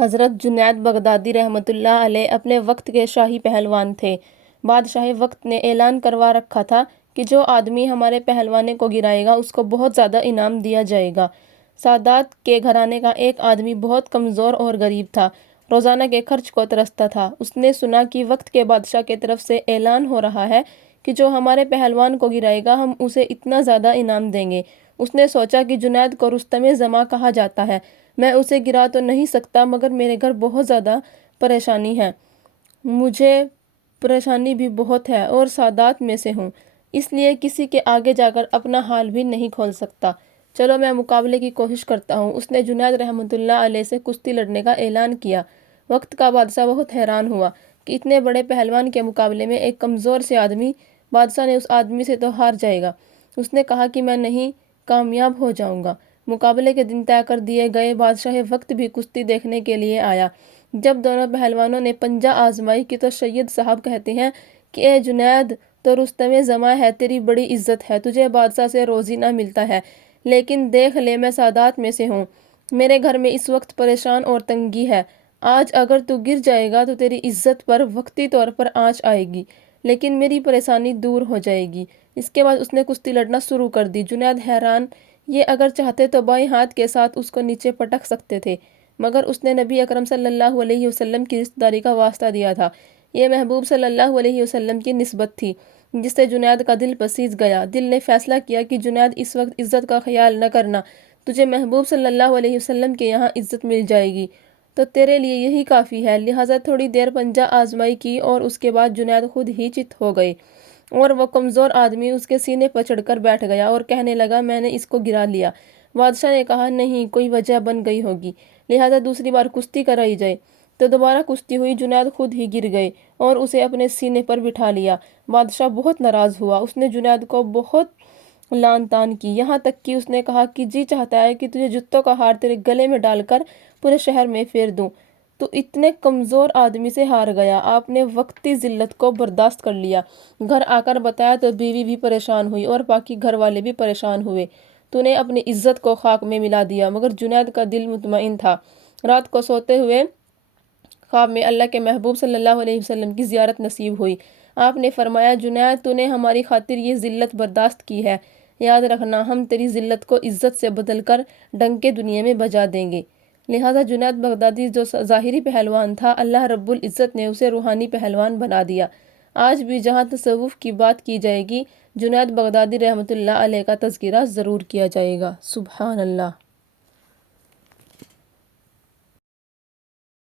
حضرت جنید بغدادی رحمۃ اللہ علیہ اپنے وقت کے شاہی پہلوان تھے۔ بادشاہ وقت نے اعلان کروا رکھا تھا کہ جو آدمی ہمارے پہلوانے کو گرائے گا اس کو بہت زیادہ انعام دیا جائے گا۔ سادات کے گھرانے کا ایک آدمی بہت کمزور اور غریب تھا، روزانہ کے خرچ کو ترستا تھا۔ اس نے سنا کہ وقت کے بادشاہ کی طرف سے اعلان ہو رہا ہے کہ جو ہمارے پہلوان کو گرائے گا ہم اسے اتنا زیادہ انعام دیں گے۔ اس نے سوچا کہ جنید کو رستم زماں کہا جاتا ہے، میں اسے گرا تو نہیں سکتا مگر میرے گھر بہت زیادہ پریشانی ہے، مجھے پریشانی بھی بہت ہے اور سادات میں سے ہوں، اس لیے کسی کے آگے جا کر اپنا حال بھی نہیں کھول سکتا۔ چلو میں مقابلے کی کوشش کرتا ہوں۔ اس نے جنید رحمۃ اللہ علیہ سے کشتی لڑنے کا اعلان کیا۔ وقت کا بادشاہ بہت حیران ہوا کہ اتنے بڑے پہلوان کے مقابلے میں ایک کمزور سے آدمی، بادشاہ نے اس آدمی سے تو ہار جائے گا۔ اس نے کہا کہ میں نہیں کامیاب ہو جاؤں گا۔ مقابلے کے دن طے کر دیے گئے، بادشاہ وقت بھی کشتی دیکھنے کے لیے آیا۔ جب دونوں پہلوانوں نے پنجہ آزمائی کی تو سید صاحب کہتے ہیں کہ اے جنید، تو رستم زماں ہے، تیری بڑی عزت ہے، تجھے بادشاہ سے روزی نہ ملتا ہے، لیکن دیکھ لے میں سادات میں سے ہوں، میرے گھر میں اس وقت پریشان اور تنگی ہے، آج اگر تو گر جائے گا تو تیری عزت پر وقتی طور پر آنچ آئے گی، لیکن میری پریشانی دور ہو جائے گی۔ اس کے بعد اس نے کشتی لڑنا شروع کر دی۔ جنید حیران، یہ اگر چاہتے تو بائیں ہاتھ کے ساتھ اس کو نیچے پٹک سکتے تھے، مگر اس نے نبی اکرم صلی اللہ علیہ وسلم کی رشتہ داری کا واسطہ دیا تھا۔ یہ محبوب صلی اللہ علیہ وسلم کی نسبت تھی جس سے جنید کا دل پسیج گیا۔ دل نے فیصلہ کیا کہ جنید اس وقت عزت کا خیال نہ کرنا، تجھے محبوب صلی اللہ علیہ وسلم کے یہاں عزت مل جائے گی تو تیرے لیے یہی کافی ہے۔ لہٰذا تھوڑی دیر پنجہ آزمائی کی اور اس کے بعد جنید خود ہی چت ہو گئے اور وہ کمزور آدمی اس کے سینے پر چڑھ کر بیٹھ گیا اور کہنے لگا میں نے اس کو گرا لیا۔ بادشاہ نے کہا نہیں، کوئی وجہ بن گئی ہوگی، لہٰذا دوسری بار کشتی کرائی جائے۔ تو دوبارہ کشتی ہوئی، جنید خود ہی گر گئے اور اسے اپنے سینے پر بٹھا لیا۔ بادشاہ بہت ناراض ہوا، اس نے جنید کو بہت لعن طعن کی، یہاں تک کہ اس نے کہا کہ جی چاہتا ہے کہ تجھے جوتوں کا ہار تیرے گلے میں ڈال کر پورے شہر میں پھیر دوں۔ تو اتنے کمزور آدمی سے ہار گیا۔ آپ نے وقتی ذلت کو برداشت کر لیا۔ گھر آ کر بتایا تو بیوی بھی پریشان ہوئی اور باقی گھر والے بھی پریشان ہوئے۔ تو نے اپنی عزت کو خاک میں ملا دیا، مگر جنید کا دل مطمئن تھا۔ رات کو سوتے ہوئے خواب میں اللہ کے محبوب صلی اللہ علیہ وسلم کی زیارت نصیب ہوئی۔ آپ نے فرمایا جنید، تو نے ہماری خاطر یہ ذلت برداشت کی ہے، یاد رکھنا ہم تیری ذلت کو عزت سے بدل کر ڈنکے دنیا میں بجا دیں گے۔ لہٰذا جنید بغدادی جو ظاہری پہلوان تھا، اللہ رب العزت نے اسے روحانی پہلوان بنا دیا۔ آج بھی جہاں تصوف کی بات کی جائے گی، جنید بغدادی رحمۃ اللہ علیہ کا تذکرہ ضرور کیا جائے گا۔ سبحان اللہ۔